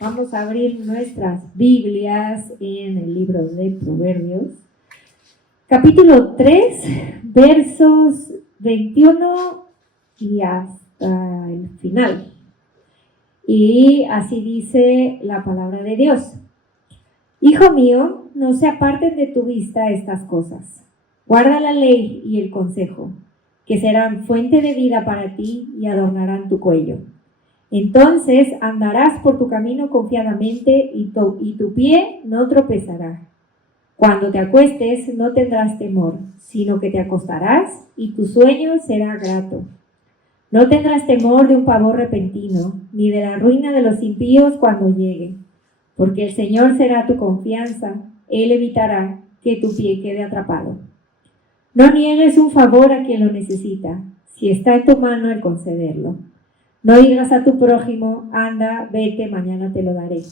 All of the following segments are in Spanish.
Vamos a abrir nuestras Biblias en el libro de Proverbios, capítulo 3, versos 21 y hasta el final. Y así dice la palabra de Dios. Hijo mío, no se aparten de tu vista estas cosas. Guarda la ley y el consejo, que serán fuente de vida para ti y adornarán tu cuello. Entonces andarás por tu camino confiadamente y tu pie no tropezará. Cuando te acuestes no tendrás temor, sino que te acostarás y tu sueño será grato. No tendrás temor de un pavor repentino, ni de la ruina de los impíos cuando llegue, porque el Señor será tu confianza, Él evitará que tu pie quede atrapado. No niegues un favor a quien lo necesita, si está en tu mano el concederlo. No digas a tu prójimo, anda, vete, mañana te lo daré,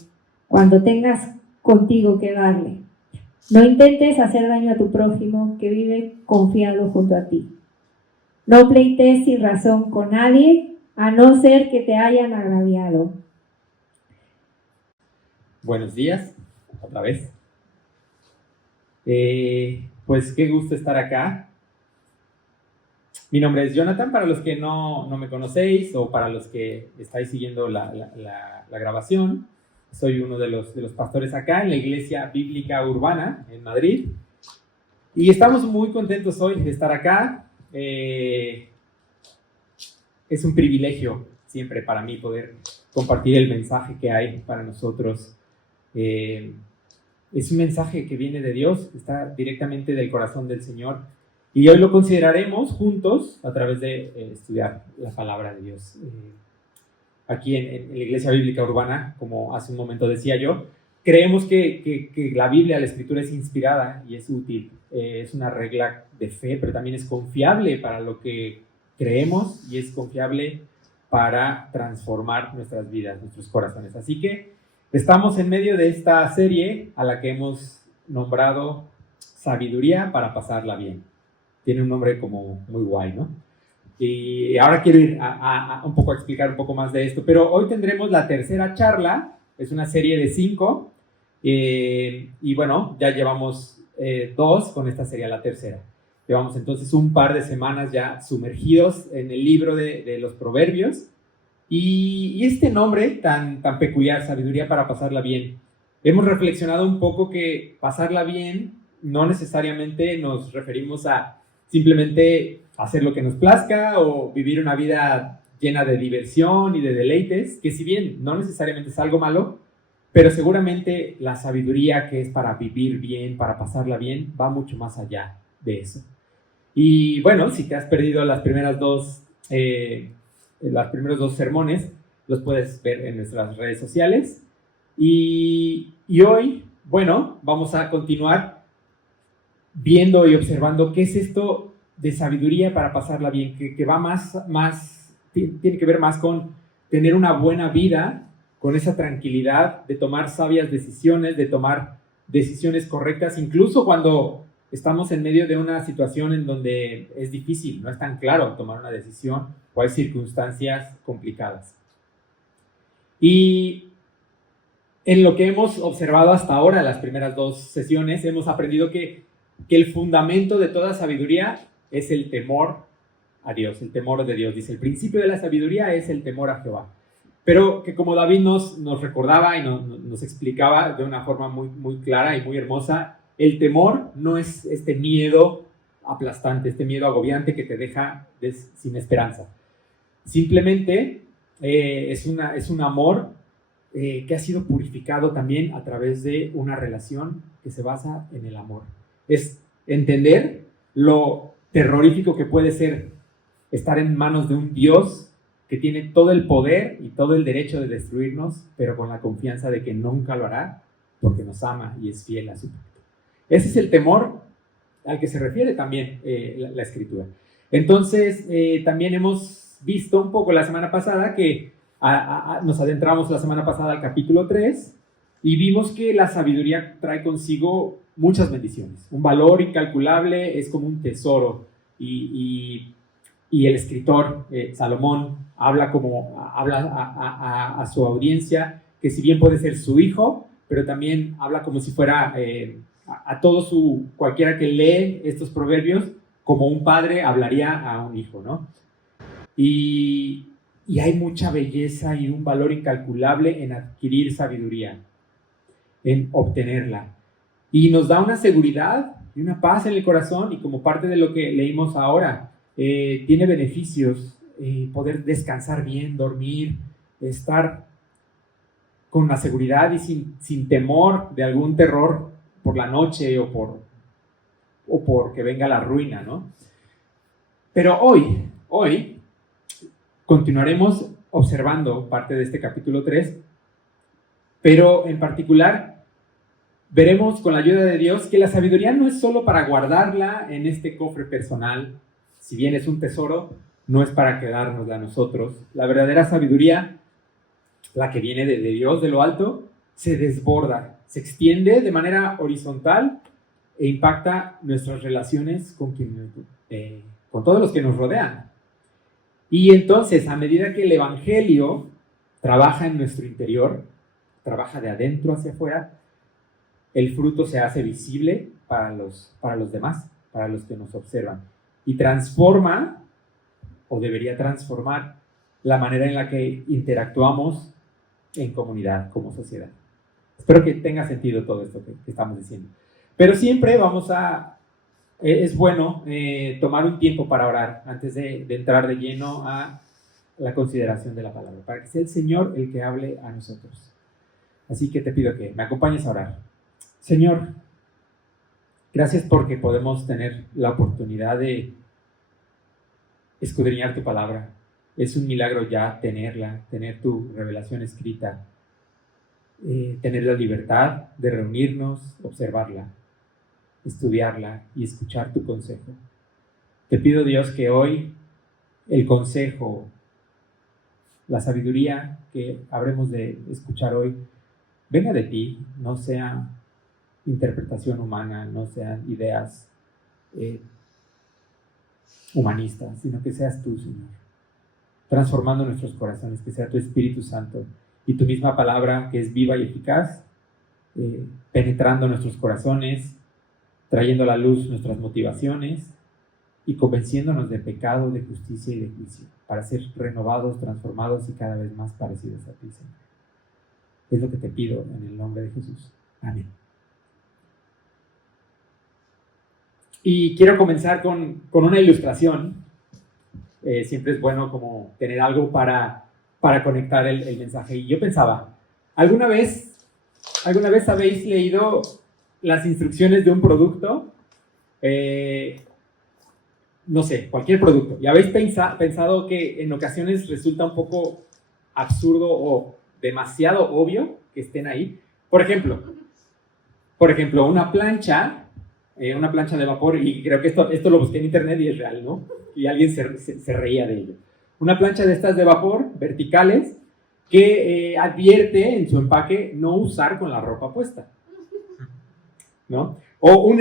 cuando tengas contigo que darle. No intentes hacer daño a tu prójimo que vive confiado junto a ti. No pleites sin razón con nadie, a no ser que te hayan agraviado. Buenos días, otra vez. Pues qué gusto estar acá. Mi nombre es Jonathan, para los que no me conocéis o para los que estáis siguiendo la grabación. Soy uno de los pastores acá en la Iglesia Bíblica Urbana en Madrid. Y estamos muy contentos hoy de estar acá. Es un privilegio siempre para mí poder compartir el mensaje que hay para nosotros. Es un mensaje que viene de Dios, está directamente del corazón del Señor. Y hoy lo consideraremos juntos a través de estudiar la palabra de Dios. Aquí en la Iglesia Bíblica Urbana, como hace un momento decía yo, creemos que la Biblia, la Escritura, es inspirada y es útil. Es una regla de fe, pero también es confiable para lo que creemos y es confiable para transformar nuestras vidas, nuestros corazones. Así que estamos en medio de esta serie a la que hemos nombrado Sabiduría para pasarla bien. Tiene un nombre como muy guay, ¿no? Y ahora quiero ir a explicar un poco más de esto, pero hoy tendremos la tercera charla. Es una serie de 5 y bueno, ya llevamos 2, con esta sería la tercera. Llevamos entonces un par de semanas ya sumergidos en el libro de los Proverbios y este nombre tan peculiar, Sabiduría para pasarla bien. Hemos reflexionado un poco que pasarla bien no necesariamente nos referimos a simplemente hacer lo que nos plazca o vivir una vida llena de diversión y de deleites, que si bien no necesariamente es algo malo, pero seguramente la sabiduría que es para vivir bien, para pasarla bien, va mucho más allá de eso. Y bueno, si te has perdido los primeros dos sermones, los puedes ver en nuestras redes sociales. Y hoy, bueno, vamos a continuar viendo y observando qué es esto de sabiduría para pasarla bien, que va tiene que ver más con tener una buena vida, con esa tranquilidad de tomar sabias decisiones, de tomar decisiones correctas, incluso cuando estamos en medio de una situación en donde es difícil, no es tan claro tomar una decisión o hay circunstancias complicadas. Y en lo que hemos observado hasta ahora, las primeras 2 sesiones, hemos aprendido que el fundamento de toda sabiduría es el temor a Dios, el temor de Dios. Dice, el principio de la sabiduría es el temor a Jehová. Pero que como David nos recordaba y nos explicaba de una forma muy clara y muy hermosa, el temor no es este miedo aplastante, este miedo agobiante que te deja sin esperanza. Simplemente es un amor que ha sido purificado también a través de una relación que se basa en el amor. Es entender lo terrorífico que puede ser estar en manos de un Dios que tiene todo el poder y todo el derecho de destruirnos, pero con la confianza de que nunca lo hará porque nos ama y es fiel a su pacto. Ese es el temor al que se refiere también la Escritura. Entonces, también hemos visto un poco la semana pasada que nos adentramos la semana pasada al capítulo 3 y vimos que la sabiduría trae consigo muchas bendiciones. Un valor incalculable, es como un tesoro. Y el escritor Salomón habla a su audiencia que si bien puede ser su hijo, pero también habla como si fuera a cualquiera que lee estos proverbios, como un padre hablaría a un hijo, ¿no? Y hay mucha belleza y un valor incalculable en adquirir sabiduría, en obtenerla. Y nos da una seguridad y una paz en el corazón, y como parte de lo que leímos ahora, tiene beneficios, poder descansar bien, dormir, estar con la seguridad y sin temor de algún terror por la noche o por que venga la ruina, ¿no? Pero hoy continuaremos observando parte de este capítulo 3, pero en particular veremos con la ayuda de Dios que la sabiduría no es solo para guardarla en este cofre personal. Si bien es un tesoro, no es para quedárnosla a nosotros. La verdadera sabiduría, la que viene de Dios, de lo alto, se desborda, se extiende de manera horizontal e impacta nuestras relaciones con todos los que nos rodean. Y entonces, a medida que el Evangelio trabaja en nuestro interior, trabaja de adentro hacia afuera, el fruto se hace visible para los demás, para los que nos observan, y transforma, o debería transformar, la manera en la que interactuamos en comunidad, como sociedad. Espero que tenga sentido todo esto que estamos diciendo. Pero siempre es bueno tomar un tiempo para orar antes de entrar de lleno a la consideración de la palabra, para que sea el Señor el que hable a nosotros. Así que te pido que me acompañes a orar. Señor, gracias porque podemos tener la oportunidad de escudriñar tu palabra. Es un milagro ya tener tu revelación escrita, tener la libertad de reunirnos, observarla, estudiarla y escuchar tu consejo. Te pido, Dios, que hoy el consejo, la sabiduría que habremos de escuchar hoy, venga de ti, no sea interpretación humana, no sean ideas humanistas, sino que seas tú, Señor, transformando nuestros corazones, que sea tu Espíritu Santo y tu misma palabra, que es viva y eficaz, penetrando nuestros corazones, trayendo a la luz nuestras motivaciones y convenciéndonos de pecado, de justicia y de juicio, para ser renovados, transformados y cada vez más parecidos a ti, Señor. Es lo que te pido en el nombre de Jesús. Amén. Y quiero comenzar con una ilustración. Siempre es bueno como tener algo para conectar el mensaje. Y yo pensaba, ¿alguna vez habéis leído las instrucciones de un producto? No sé, cualquier producto. ¿Y habéis pensado que en ocasiones resulta un poco absurdo o demasiado obvio que estén ahí? Por ejemplo, una plancha de vapor, y creo que esto lo busqué en internet y es real, ¿no? Y alguien se reía de ello. Una plancha de estas de vapor, verticales, que advierte en su empaque no usar con la ropa puesta, ¿no? O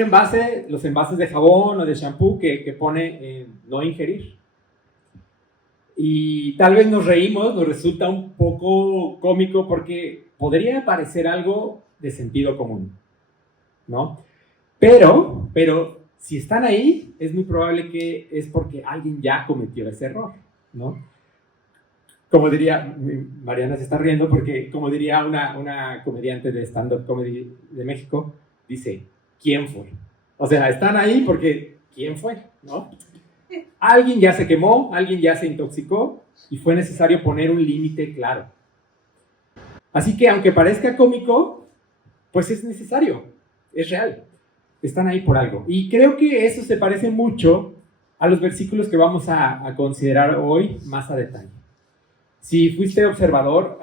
los envases de jabón o de shampoo que pone no ingerir. Y tal vez nos reímos, nos resulta un poco cómico porque podría parecer algo de sentido común, ¿no? Pero si están ahí, es muy probable que es porque alguien ya cometió ese error, ¿no? Como diría, Mariana se está riendo porque, como diría una comediante de stand-up comedy de México, dice, ¿quién fue? O sea, están ahí porque, ¿quién fue? ¿No? Alguien ya se quemó, alguien ya se intoxicó y fue necesario poner un límite claro. Así que, aunque parezca cómico, pues es necesario, es real. Están ahí por algo. Y creo que eso se parece mucho a los versículos que vamos a considerar hoy más a detalle. Si fuiste observador,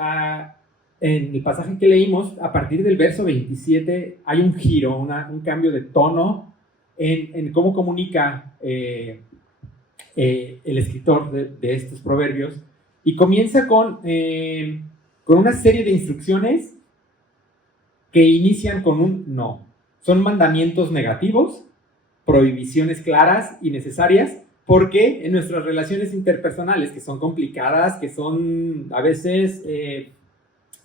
en el pasaje que leímos, a partir del verso 27, hay un giro, un cambio de tono en cómo comunica el escritor de estos proverbios, y comienza con una serie de instrucciones que inician con un no. Son mandamientos negativos, prohibiciones claras y necesarias, porque en nuestras relaciones interpersonales, que son complicadas, que son a veces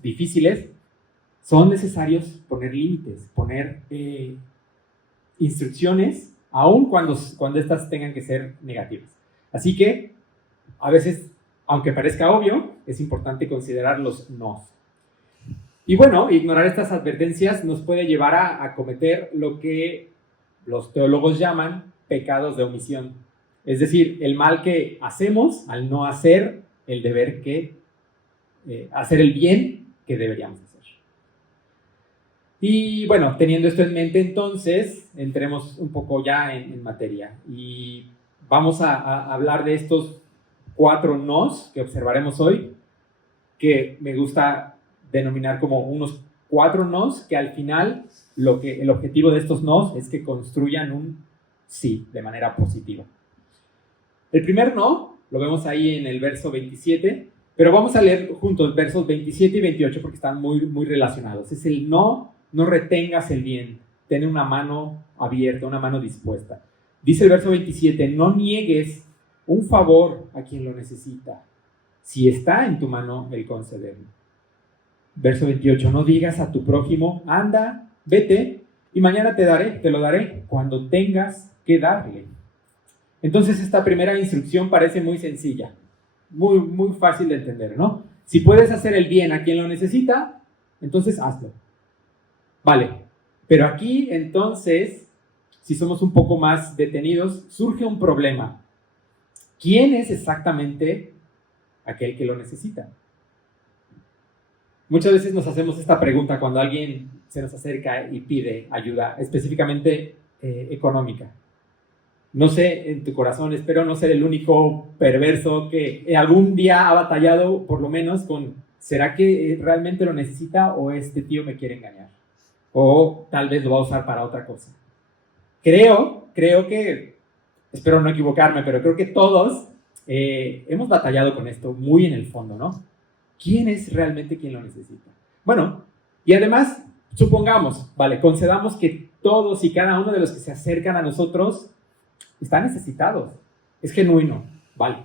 difíciles, son necesarios poner límites, poner instrucciones, aun cuando estas tengan que ser negativas. Así que, a veces, aunque parezca obvio, es importante considerar los no. Y bueno, ignorar estas advertencias nos puede llevar a cometer lo que los teólogos llaman pecados de omisión. Es decir, el mal que hacemos al no hacer el deber hacer el bien que deberíamos hacer. Y bueno, teniendo esto en mente, entonces, entremos un poco ya en materia. Y vamos a hablar de estos 4 nos que observaremos hoy, que me gusta denominar como unos 4 nos, que al final el objetivo de estos nos es que construyan un sí de manera positiva. El primer no lo vemos ahí en el verso 27, pero vamos a leer juntos versos 27 y 28 porque están muy, muy relacionados. Es el no retengas el bien, ten una mano abierta, una mano dispuesta. Dice el verso 27, no niegues un favor a quien lo necesita, si está en tu mano el concederlo. Verso 28, no digas a tu prójimo, anda, vete, y mañana te lo daré, cuando tengas que darle. Entonces esta primera instrucción parece muy sencilla, muy, muy fácil de entender, ¿no? Si puedes hacer el bien a quien lo necesita, entonces hazlo. Vale, pero aquí entonces, si somos un poco más detenidos, surge un problema. ¿Quién es exactamente aquel que lo necesita? Muchas veces nos hacemos esta pregunta cuando alguien se nos acerca y pide ayuda, específicamente económica. No sé, en tu corazón, espero no ser el único perverso que algún día ha batallado, por lo menos, con ¿será que realmente lo necesita o este tío me quiere engañar? O tal vez lo va a usar para otra cosa. Creo que, espero no equivocarme, pero creo que todos hemos batallado con esto muy en el fondo, ¿no? ¿Quién es realmente quien lo necesita? Bueno, y además, supongamos, vale, concedamos que todos y cada uno de los que se acercan a nosotros están necesitados. Es genuino, vale.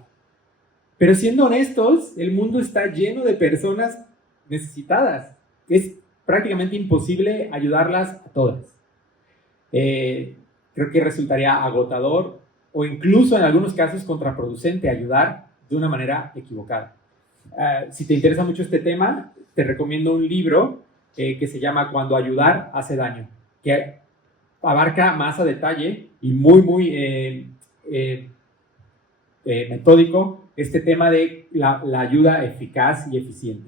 Pero siendo honestos, el mundo está lleno de personas necesitadas. Es prácticamente imposible ayudarlas a todas. Creo que resultaría agotador o incluso en algunos casos contraproducente ayudar de una manera equivocada. Si te interesa mucho este tema, te recomiendo un libro que se llama Cuando ayudar hace daño, que abarca más a detalle y muy, muy metódico este tema de la ayuda eficaz y eficiente.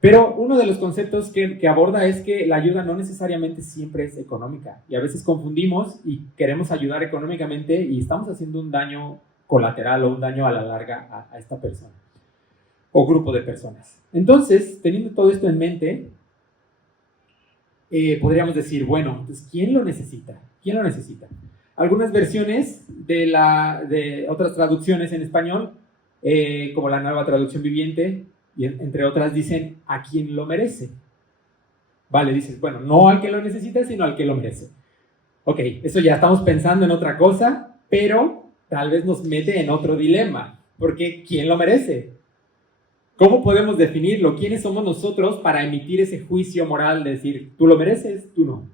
Pero uno de los conceptos que aborda es que la ayuda no necesariamente siempre es económica. Y a veces confundimos y queremos ayudar económicamente y estamos haciendo un daño colateral o un daño a la larga a esta persona o grupo de personas. Entonces, teniendo todo esto en mente, podríamos decir, bueno, entonces, ¿quién lo necesita? ¿Quién lo necesita? Algunas versiones de otras traducciones en español, como la Nueva Traducción Viviente, y entre otras dicen a quien lo merece. Vale, dices, bueno, no al que lo necesita, sino al que lo merece. Ok, eso ya estamos pensando en otra cosa, pero tal vez nos mete en otro dilema, porque ¿quién lo merece? ¿Cómo podemos definirlo? ¿Quiénes somos nosotros para emitir ese juicio moral de decir, tú lo mereces, tú no?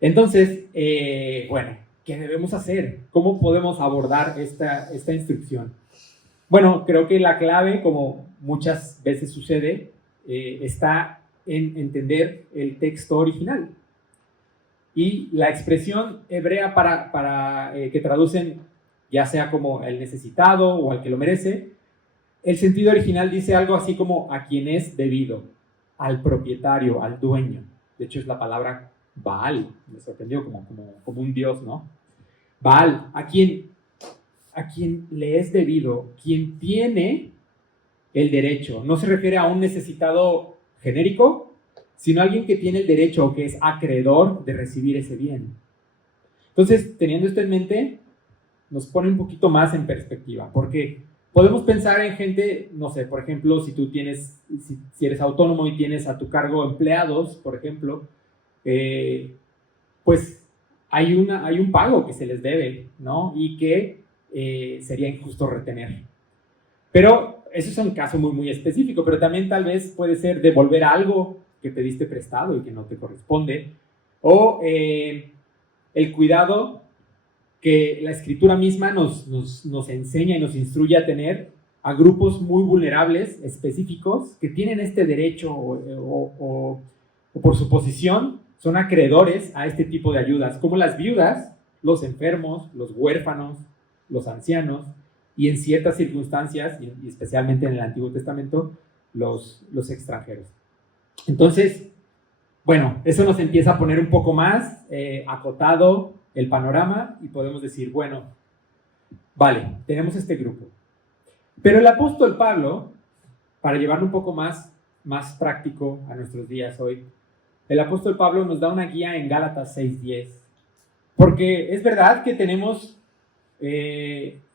Entonces, bueno, ¿qué debemos hacer? ¿Cómo podemos abordar esta instrucción? Bueno, creo que la clave, como muchas veces sucede, está en entender el texto original. Y la expresión hebrea que traducen ya sea como el necesitado o al que lo merece, el sentido original dice algo así como a quien es debido, al propietario, al dueño. De hecho es la palabra Baal, me sorprendió como un dios, ¿no? Baal, a quien le es debido, quien tiene el derecho. No se refiere a un necesitado genérico, sino a alguien que tiene el derecho o que es acreedor de recibir ese bien. Entonces, teniendo esto en mente, nos pone un poquito más en perspectiva, porque podemos pensar en gente, no sé, por ejemplo, si eres autónomo y tienes a tu cargo empleados, por ejemplo, pues hay un pago que se les debe, ¿no? Y que sería injusto retener. Pero eso es un caso muy, muy específico, pero también tal vez puede ser devolver algo que pediste prestado y que no te corresponde, o el cuidado que la Escritura misma nos enseña y nos instruye a tener a grupos muy vulnerables, específicos, que tienen este derecho o por su posición son acreedores a este tipo de ayudas, como las viudas, los enfermos, los huérfanos, los ancianos, y en ciertas circunstancias, y especialmente en el Antiguo Testamento, los extranjeros. Entonces, bueno, eso nos empieza a poner un poco más acotado el panorama y podemos decir, bueno, vale, tenemos este grupo. Pero el apóstol Pablo, para llevarlo un poco más práctico a nuestros días hoy, el apóstol Pablo nos da una guía en Gálatas 6:10, porque es verdad que tenemos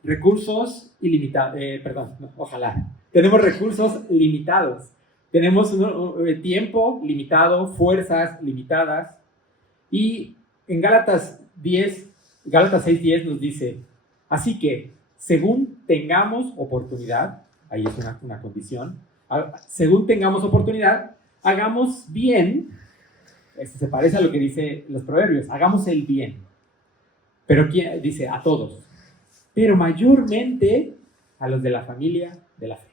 recursos ilimitados, tenemos recursos limitados, tenemos tiempo limitado, fuerzas limitadas, y en Gálatas 6:10 nos dice, así que según tengamos oportunidad, ahí es una condición, según tengamos oportunidad, hagamos bien. Esto se parece a lo que dice los proverbios, hagamos el bien. Pero ¿quién? Dice a todos, pero mayormente a los de la familia de la fe.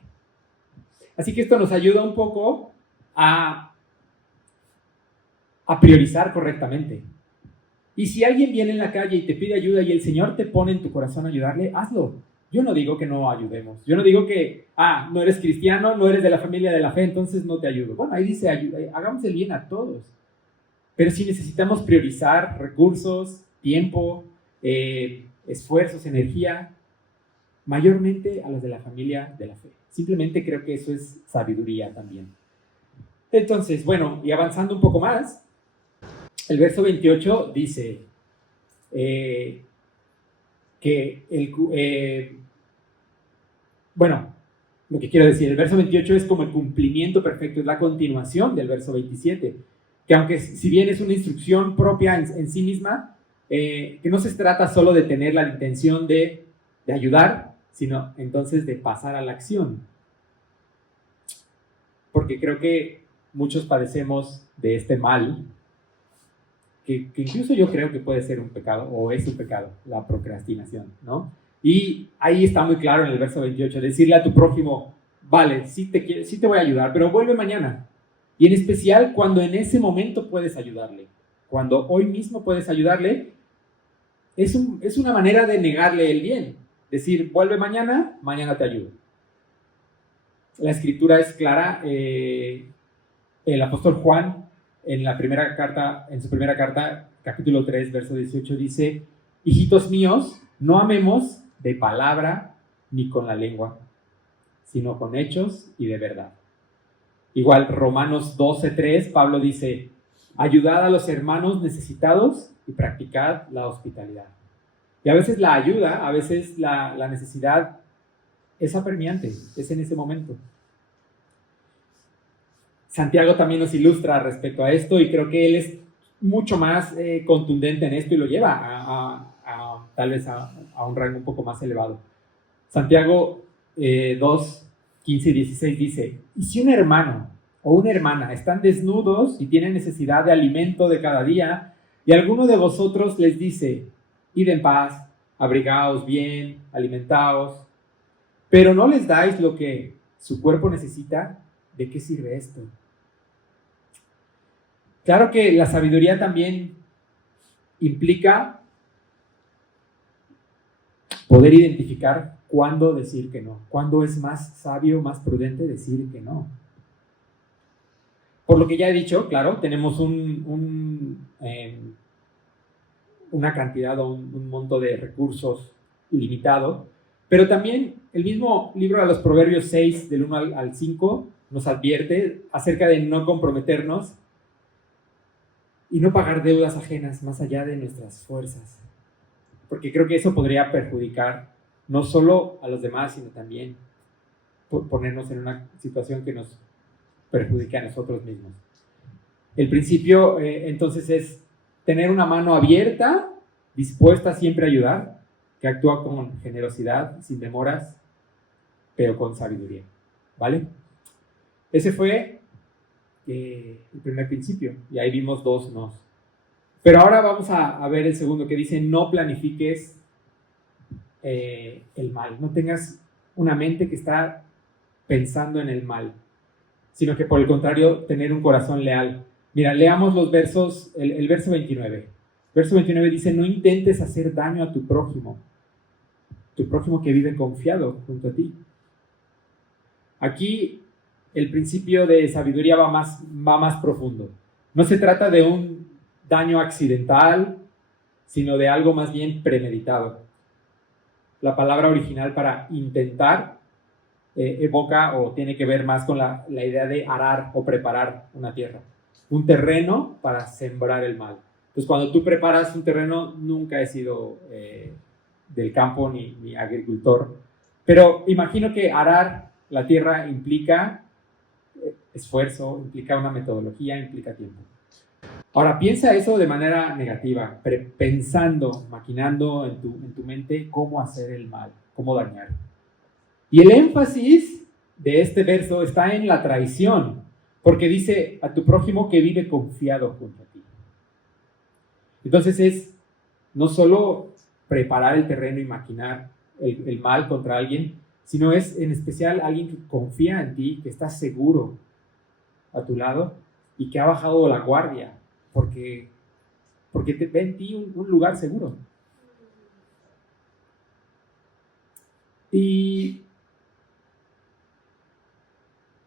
Así que esto nos ayuda un poco a priorizar correctamente. Y si alguien viene en la calle y te pide ayuda y el Señor te pone en tu corazón a ayudarle, hazlo. Yo no digo que no ayudemos. Yo no digo que, no eres cristiano, no eres de la familia de la fe, entonces no te ayudo. Bueno, ahí dice, hagamos el bien a todos. Pero si necesitamos priorizar recursos, tiempo, esfuerzos, energía, mayormente a los de la familia de la fe. Simplemente creo que eso es sabiduría también. Entonces, bueno, y avanzando un poco más, el verso 28 dice lo que quiero decir, el verso 28 es como el cumplimiento perfecto, es la continuación del verso 27, que aunque si bien es una instrucción propia en sí misma, que no se trata solo de tener la intención de ayudar, sino entonces de pasar a la acción. Porque creo que muchos padecemos de este mal, que incluso yo creo que puede ser un pecado, o es un pecado, la procrastinación, ¿no? Y ahí está muy claro en el verso 28, decirle a tu prójimo, vale, sí te voy a ayudar, pero vuelve mañana. Y en especial cuando en ese momento puedes ayudarle, cuando hoy mismo puedes ayudarle, es una manera de negarle el bien. Decir, vuelve mañana, mañana te ayudo. La escritura es clara. El apóstol Juan, en su primera carta, capítulo 3, verso 18, dice, hijitos míos, no amemos de palabra ni con la lengua, sino con hechos y de verdad. Igual, Romanos 12:3, Pablo dice, ayudad a los hermanos necesitados y practicad la hospitalidad. Y a veces la ayuda, a veces la necesidad es apremiante, es en ese momento. Santiago también nos ilustra respecto a esto y creo que él es mucho más contundente en esto y lo lleva tal vez a un rango un poco más elevado. Santiago 2, 15 y 16 dice, y si un hermano o una hermana están desnudos y tienen necesidad de alimento de cada día, y alguno de vosotros les dice, id en paz, abrigaos bien, alimentaos, pero no les dais lo que su cuerpo necesita, ¿de qué sirve esto? Claro que la sabiduría también implica poder identificar cuándo decir que no, cuándo es más sabio, más prudente decir que no. Por lo que ya he dicho, claro, tenemos una cantidad o un monto de recursos limitado, pero también el mismo libro de los Proverbios 6, del 1 al 5, nos advierte acerca de no comprometernos y no pagar deudas ajenas más allá de nuestras fuerzas. Porque creo que eso podría perjudicar no solo a los demás, sino también ponernos en una situación que nos perjudique a nosotros mismos. El principio, entonces, es tener una mano abierta, dispuesta siempre a ayudar, que actúa con generosidad, sin demoras, pero con sabiduría. ¿vale? Ese fue el primer principio, y ahí vimos dos nos. Pero ahora vamos a ver el segundo, que dice: no planifiques el mal, no tengas una mente que está pensando en el mal, sino que por el contrario, tener un corazón leal. Mira, leamos los versos, el verso 29. Verso 29 dice: no intentes hacer daño a tu prójimo que vive confiado junto a ti. Aquí el principio de sabiduría va más profundo. No se trata de un daño accidental, sino de algo más bien premeditado. La palabra original para intentar evoca o tiene que ver más con la idea de arar o preparar una tierra, un terreno para sembrar el mal. Entonces, cuando tú preparas un terreno, nunca he sido del campo ni agricultor, pero imagino que arar la tierra implica esfuerzo, implica una metodología, implica tiempo. Ahora, piensa eso de manera negativa, pensando, maquinando en tu mente cómo hacer el mal, cómo dañar. Y el énfasis de este verso está en la traición, porque dice: a tu prójimo que vive confiado junto a ti. Entonces es no solo preparar el terreno y maquinar el mal contra alguien, sino es en especial alguien que confía en ti, que está seguro a tu lado y que ha bajado la guardia, porque te ve en ti un lugar seguro. Y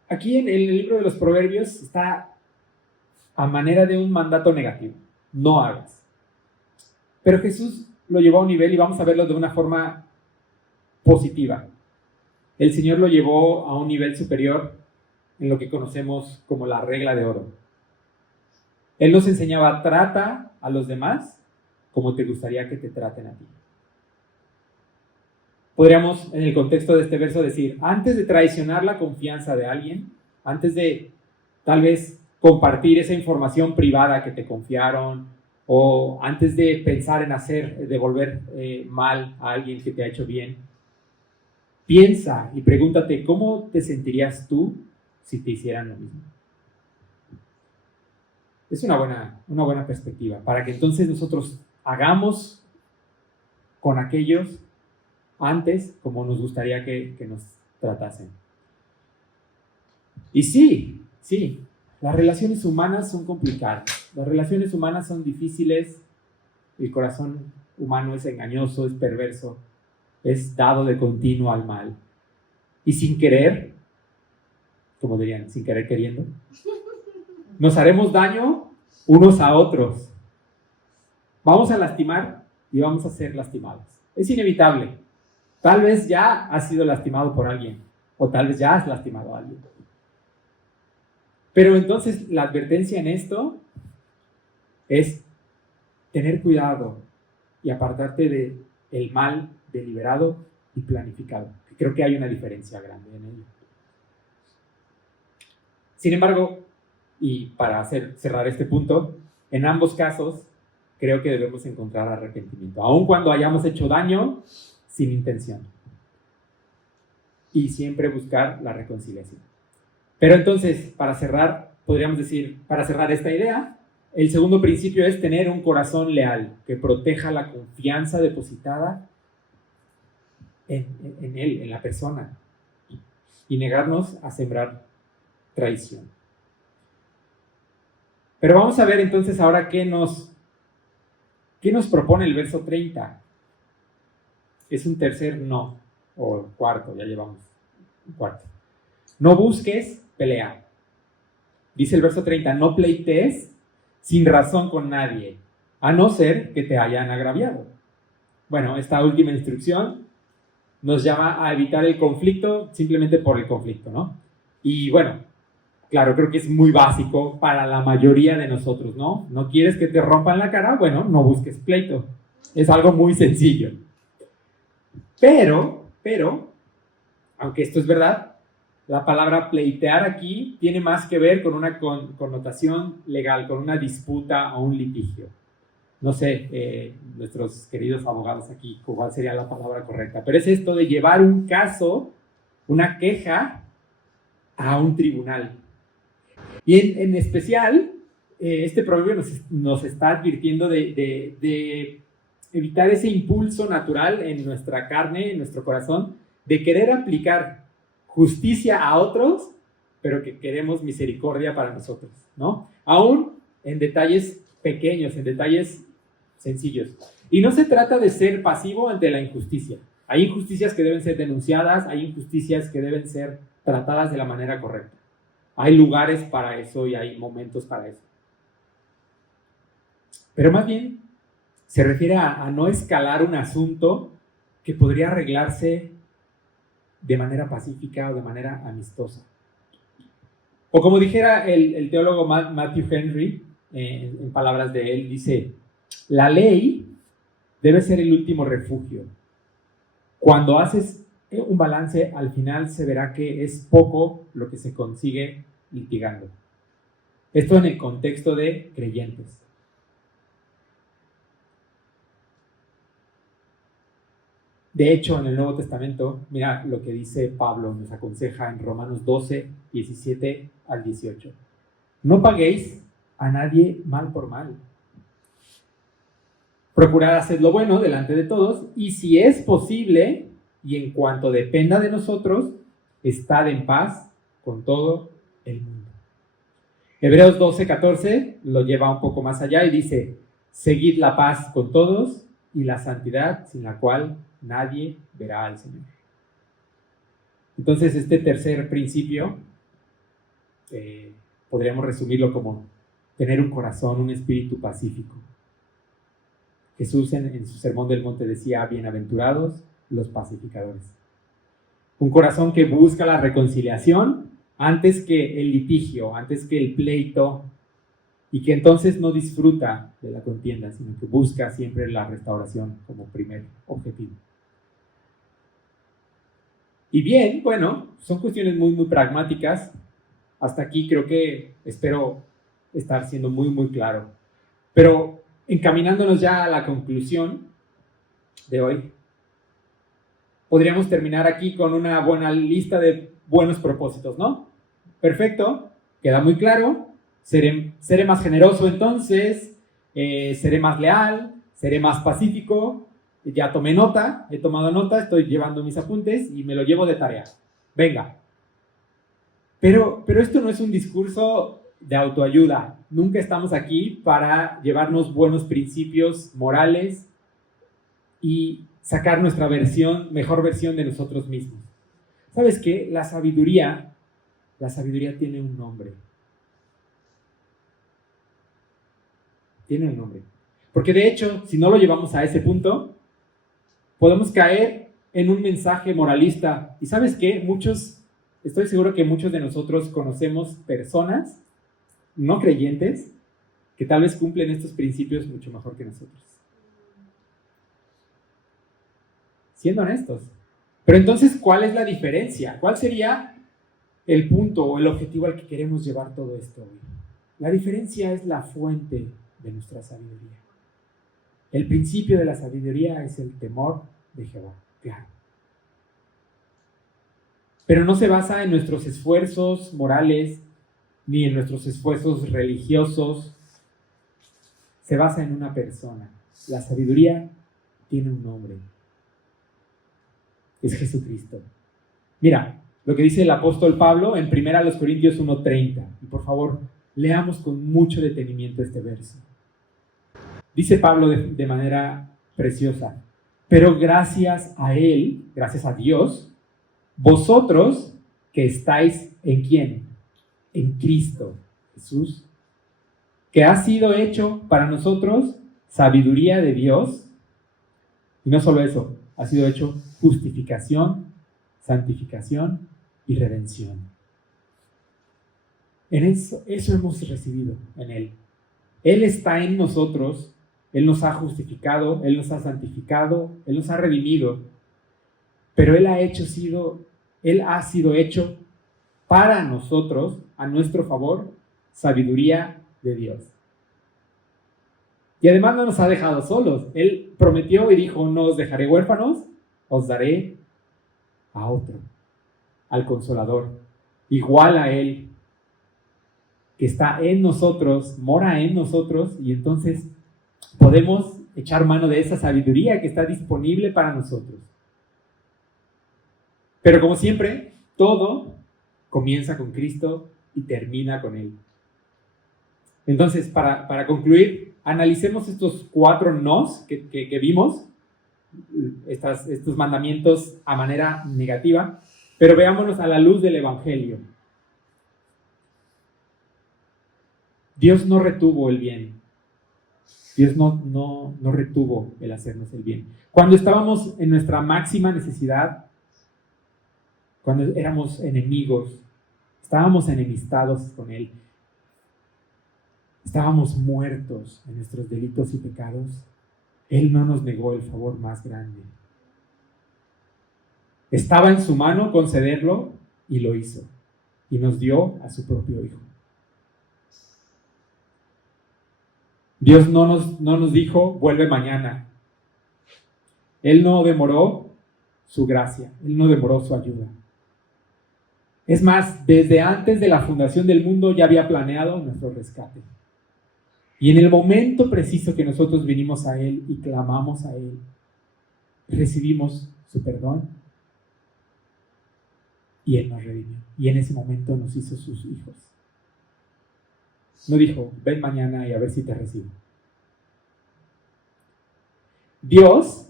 aquí en el libro de los Proverbios está a manera de un mandato negativo: no hagas. Pero Jesús lo llevó a un nivel, y vamos a verlo de una forma positiva. El Señor lo llevó a un nivel superior en lo que conocemos como la regla de oro. Él nos enseñaba: trata a los demás como te gustaría que te traten a ti. Podríamos, en el contexto de este verso, decir: antes de traicionar la confianza de alguien, antes de tal vez compartir esa información privada que te confiaron, o antes de pensar en devolver mal a alguien que te ha hecho bien, piensa y pregúntate: ¿cómo te sentirías tú si te hicieran lo mismo? Es una buena perspectiva, para que entonces nosotros hagamos con aquellos antes como nos gustaría que nos tratasen. Y sí, las relaciones humanas son complicadas, las relaciones humanas son difíciles, el corazón humano es engañoso, es perverso, es dado de continuo al mal. Y sin querer, como dirían, sin querer queriendo, nos haremos daño unos a otros. Vamos a lastimar y vamos a ser lastimados. Es inevitable. Tal vez ya has sido lastimado por alguien, o tal vez ya has lastimado a alguien. Pero entonces la advertencia en esto es tener cuidado y apartarte del mal deliberado y planificado. Creo que hay una diferencia grande en ello. Sin embargo, y para cerrar este punto, en ambos casos creo que debemos encontrar arrepentimiento, aun cuando hayamos hecho daño sin intención. Y siempre buscar la reconciliación. Pero entonces, para cerrar esta idea, el segundo principio es tener un corazón leal, que proteja la confianza depositada en él, en la persona, y negarnos a sembrar traición. Pero vamos a ver entonces ahora qué nos propone el verso 30. Es un tercer no, o cuarto, ya llevamos un cuarto. No busques pelea. Dice el verso 30, no pleitees sin razón con nadie, a no ser que te hayan agraviado. Bueno, esta última instrucción nos llama a evitar el conflicto simplemente por el conflicto, ¿no? Y bueno, claro, creo que es muy básico para la mayoría de nosotros, ¿no? ¿No quieres que te rompan la cara? Bueno, no busques pleito. Es algo muy sencillo. Pero, aunque esto es verdad, la palabra pleitear aquí tiene más que ver con una connotación legal, con una disputa o un litigio. No sé, nuestros queridos abogados aquí, cuál sería la palabra correcta, pero es esto de llevar un caso, una queja, a un tribunal. Y en especial, este proverbio nos está advirtiendo de evitar ese impulso natural en nuestra carne, en nuestro corazón, de querer aplicar justicia a otros, pero que queremos misericordia para nosotros, ¿no? Aún en detalles pequeños, en detalles sencillos. Y no se trata de ser pasivo ante la injusticia. Hay injusticias que deben ser denunciadas, hay injusticias que deben ser tratadas de la manera correcta. Hay lugares para eso y hay momentos para eso. Pero más bien se refiere a no escalar un asunto que podría arreglarse de manera pacífica o de manera amistosa. O como dijera el teólogo Matthew Henry, en palabras de él, dice: la ley debe ser el último refugio. Cuando haces un balance, al final se verá que es poco lo que se consigue litigando. Esto en el contexto de creyentes. De hecho, en el Nuevo Testamento, mira lo que dice Pablo, nos aconseja en Romanos 12, 17 al 18. No paguéis a nadie mal por mal. Procurad hacer lo bueno delante de todos, y si es posible, y en cuanto dependa de nosotros, estad en paz con todo el mundo. Hebreos 12, 14 lo lleva un poco más allá y dice: seguid la paz con todos y la santidad, sin la cual nadie verá al Señor. Entonces, este tercer principio podríamos resumirlo como tener un corazón, un espíritu pacífico. Jesús en su sermón del monte decía: bienaventurados los pacificadores. Un corazón que busca la reconciliación antes que el litigio, antes que el pleito, y que entonces no disfruta de la contienda, sino que busca siempre la restauración como primer objetivo. Y bien, bueno, son cuestiones muy, muy pragmáticas. Hasta aquí espero estar siendo muy, muy claro. Pero encaminándonos ya a la conclusión de hoy, podríamos terminar aquí con una buena lista de buenos propósitos, ¿no? Perfecto, queda muy claro. Seré más generoso entonces, seré más leal, seré más pacífico. Ya tomé nota, he tomado nota, estoy llevando mis apuntes y me lo llevo de tarea. Venga. Pero esto no es un discurso de autoayuda. Nunca estamos aquí para llevarnos buenos principios morales y sacar nuestra mejor versión de nosotros mismos. ¿Sabes qué? La sabiduría tiene un nombre. Tiene un nombre. Porque de hecho, si no lo llevamos a ese punto, podemos caer en un mensaje moralista. ¿Y sabes qué? Estoy seguro que muchos de nosotros conocemos personas no creyentes que tal vez cumplen estos principios mucho mejor que nosotros. Siendo honestos. Pero entonces, ¿cuál es la diferencia? ¿Cuál sería el punto o el objetivo al que queremos llevar todo esto hoy? La diferencia es la fuente de nuestra sabiduría. El principio de la sabiduría es el temor de Jehová, claro. Pero no se basa en nuestros esfuerzos morales ni en nuestros esfuerzos religiosos. Se basa en una persona. La sabiduría tiene un nombre. Es Jesucristo. Mira lo que dice el apóstol Pablo en 1 Corintios 1:30. Y por favor, leamos con mucho detenimiento este verso. Dice Pablo de manera preciosa: pero gracias a Él, gracias a Dios, vosotros que estáis ¿en quién? En Cristo Jesús, que ha sido hecho para nosotros sabiduría de Dios, y no solo eso, ha sido hecho justificación, santificación y redención. En eso hemos recibido en Él. Él está en nosotros. Él nos ha justificado, Él nos ha santificado, Él nos ha redimido, pero Él ha sido hecho para nosotros, a nuestro favor, sabiduría de Dios. Y además no nos ha dejado solos. Él prometió y dijo: no os dejaré huérfanos, os daré a otro, al Consolador, igual a Él, que está en nosotros, mora en nosotros, y entonces podemos echar mano de esa sabiduría que está disponible para nosotros. Pero como siempre, todo comienza con Cristo y termina con Él. Entonces, para concluir, analicemos estos 4 nos que vimos, estos mandamientos a manera negativa, pero veámonos a la luz del Evangelio. Dios no retuvo el bien. Dios no retuvo el hacernos el bien. Cuando estábamos en nuestra máxima necesidad, cuando éramos enemigos, estábamos enemistados con Él, estábamos muertos en nuestros delitos y pecados, Él no nos negó el favor más grande. Estaba en su mano concederlo y lo hizo. Y nos dio a su propio Hijo. Dios no nos dijo, vuelve mañana. Él no demoró su gracia, Él no demoró su ayuda. Es más, desde antes de la fundación del mundo ya había planeado nuestro rescate. Y en el momento preciso que nosotros vinimos a Él y clamamos a Él, recibimos su perdón y Él nos redimió. Y en ese momento nos hizo sus hijos. No dijo, ven mañana y a ver si te recibo. Dios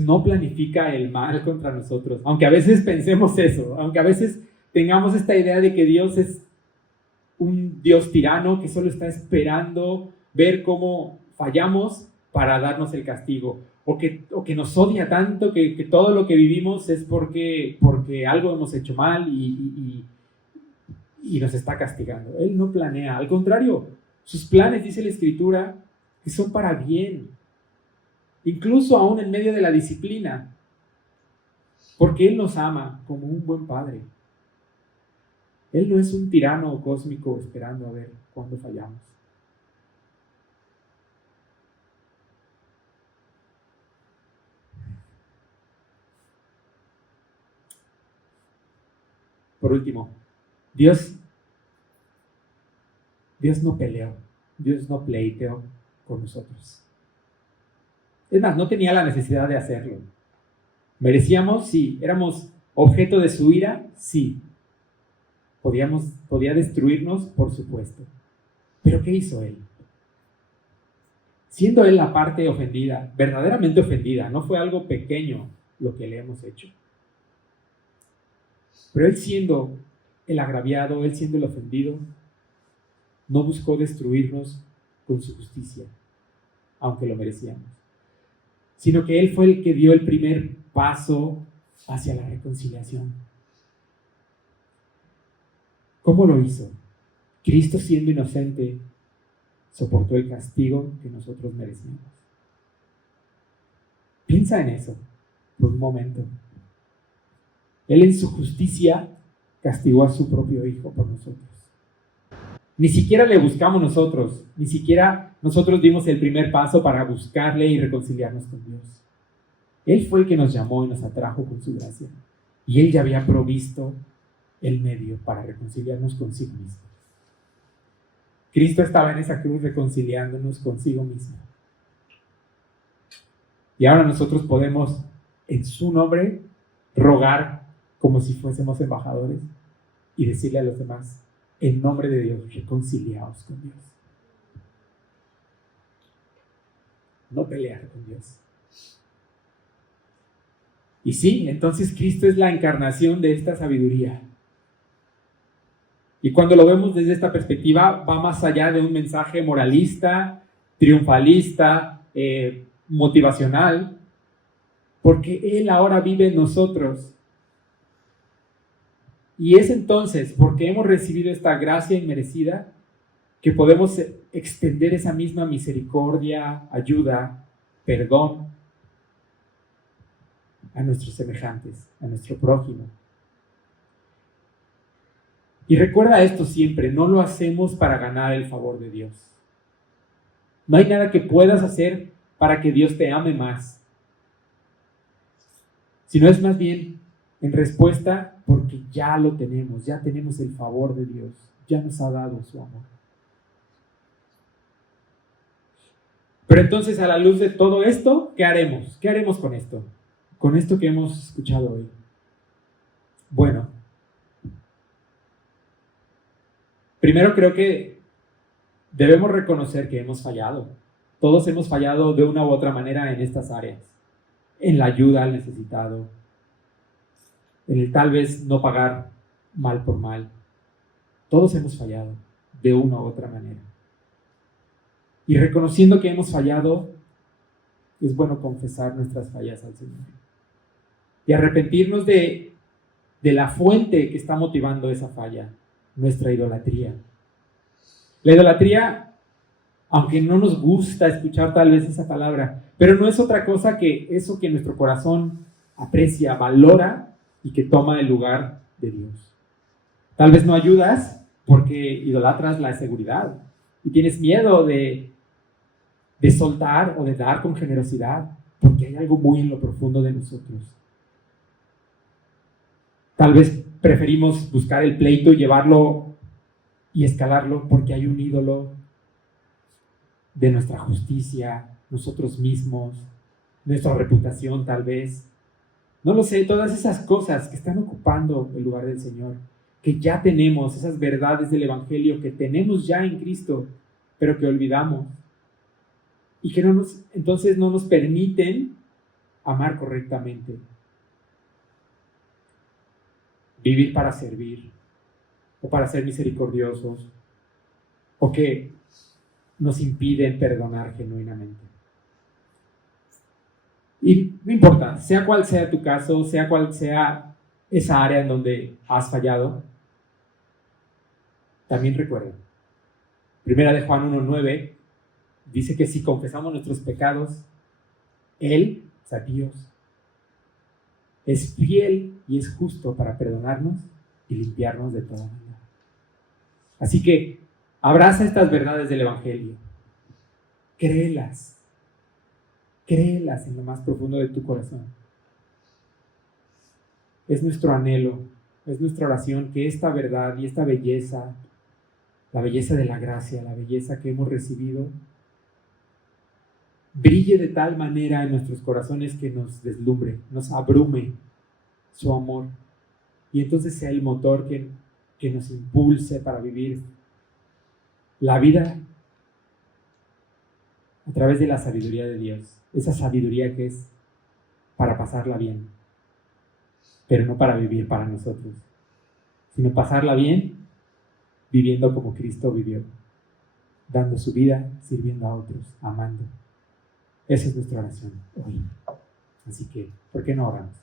no planifica el mal contra nosotros, aunque a veces pensemos eso, aunque a veces tengamos esta idea de que Dios es un Dios tirano que solo está esperando ver cómo fallamos para darnos el castigo, o que nos odia tanto que todo lo que vivimos es porque algo hemos hecho mal y nos está castigando. Él no planea, al contrario, sus planes, dice la Escritura, que son para bien, incluso aún en medio de la disciplina, porque Él nos ama como un buen padre. Él no es un tirano cósmico esperando a ver cuándo fallamos. Por último, Dios no peleó, Dios no pleiteó con nosotros. Es más, no tenía la necesidad de hacerlo. ¿Merecíamos? Sí. ¿Éramos objeto de su ira? Sí. ¿Podía destruirnos? Por supuesto. ¿Pero qué hizo Él? Siendo Él la parte ofendida, verdaderamente ofendida, no fue algo pequeño lo que le hemos hecho. Pero Él siendo el agraviado, Él siendo el ofendido, no buscó destruirnos con su justicia, aunque lo merecíamos, sino que Él fue el que dio el primer paso hacia la reconciliación. ¿Cómo lo hizo? Cristo, siendo inocente, soportó el castigo que nosotros merecíamos. Piensa en eso por un momento. Él en su justicia castigó a su propio Hijo por nosotros. Ni siquiera le buscamos nosotros, ni siquiera nosotros dimos el primer paso para buscarle y reconciliarnos con Dios. Él fue el que nos llamó y nos atrajo con su gracia. Y Él ya había provisto el medio para reconciliarnos consigo mismo. Cristo estaba en esa cruz reconciliándonos consigo mismo. Y ahora nosotros podemos, en su nombre, rogar como si fuésemos embajadores y decirle a los demás, en nombre de Dios, reconciliaos con Dios. No pelear con Dios. Y sí, entonces Cristo es la encarnación de esta sabiduría. Y cuando lo vemos desde esta perspectiva, va más allá de un mensaje moralista, triunfalista, motivacional, porque Él ahora vive en nosotros. Y es entonces, porque hemos recibido esta gracia inmerecida, que podemos extender esa misma misericordia, ayuda, perdón a nuestros semejantes, a nuestro prójimo. Y recuerda esto siempre, no lo hacemos para ganar el favor de Dios. No hay nada que puedas hacer para que Dios te ame más, sino es más bien en respuesta porque ya lo tenemos, ya tenemos el favor de Dios, ya nos ha dado su amor. Pero entonces, a la luz de todo esto, ¿qué haremos? ¿Qué haremos con esto? Con esto que hemos escuchado hoy. Bueno, primero creo que debemos reconocer que hemos fallado. Todos hemos fallado de una u otra manera en estas áreas. En la ayuda al necesitado, en el tal vez no pagar mal por mal. Todos hemos fallado de una u otra manera. Y reconociendo que hemos fallado, es bueno confesar nuestras fallas al Señor. Y arrepentirnos de la fuente que está motivando esa falla, nuestra idolatría. La idolatría, aunque no nos gusta escuchar tal vez esa palabra, pero no es otra cosa que eso que nuestro corazón aprecia, valora y que toma el lugar de Dios. Tal vez no ayudas porque idolatras la seguridad y tienes miedo de soltar o de dar con generosidad porque hay algo muy en lo profundo de nosotros. Tal vez preferimos buscar el pleito y llevarlo y escalarlo porque hay un ídolo de nuestra justicia, nosotros mismos, nuestra reputación tal vez. No lo sé, todas esas cosas que están ocupando el lugar del Señor, que ya tenemos, esas verdades del Evangelio que tenemos ya en Cristo, pero que olvidamos y que entonces no nos permiten amar correctamente. Vivir para servir, o para ser misericordiosos, o que nos impiden perdonar genuinamente. Y no importa, sea cual sea tu caso, sea cual sea esa área en donde has fallado, también recuerda, Primera de Juan 1:9 dice que si confesamos nuestros pecados, Él, o sea, Dios, es fiel y es justo para perdonarnos y limpiarnos de toda maldad. Así que abraza estas verdades del Evangelio. Créelas en lo más profundo de tu corazón. Es nuestro anhelo, es nuestra oración que esta verdad y esta belleza, la belleza de la gracia, la belleza que hemos recibido, brille de tal manera en nuestros corazones que nos deslumbre, nos abrume su amor y entonces sea el motor que nos impulse para vivir la vida a través de la sabiduría de Dios, esa sabiduría que es para pasarla bien, pero no para vivir para nosotros, sino pasarla bien viviendo como Cristo vivió, dando su vida, sirviendo a otros, amando. Esa es nuestra oración hoy. Así que, ¿por qué no oramos?